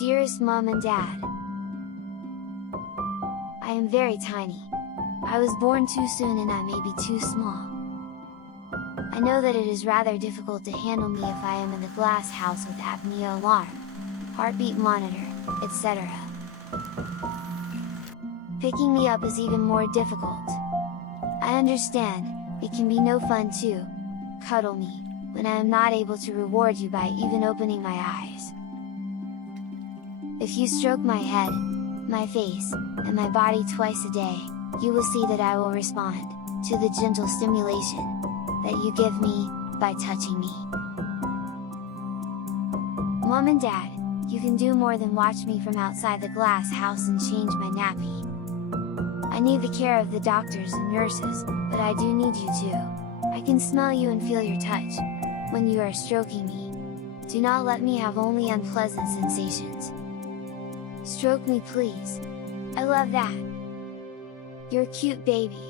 Dearest Mom and Dad, I am very tiny. I was born too soon and I may be too small. I know that it is rather difficult to handle me if I am in the glass house with apnea alarm, heartbeat monitor, etc. Picking me up is even more difficult. I understand, it can be no fun to cuddle me, when I am not able to reward you by even opening my eyes. If you stroke my head, my face, and my body twice a day, you will see that I will respond to the gentle stimulation that you give me by touching me. Mom and Dad, you can do more than watch me from outside the glass house and change my nappy. I need the care of the doctors and nurses, but I do need you too. I can smell you and feel your touch when you are stroking me. Do not let me have only unpleasant sensations. Stroke me please. I love that. You're cute baby.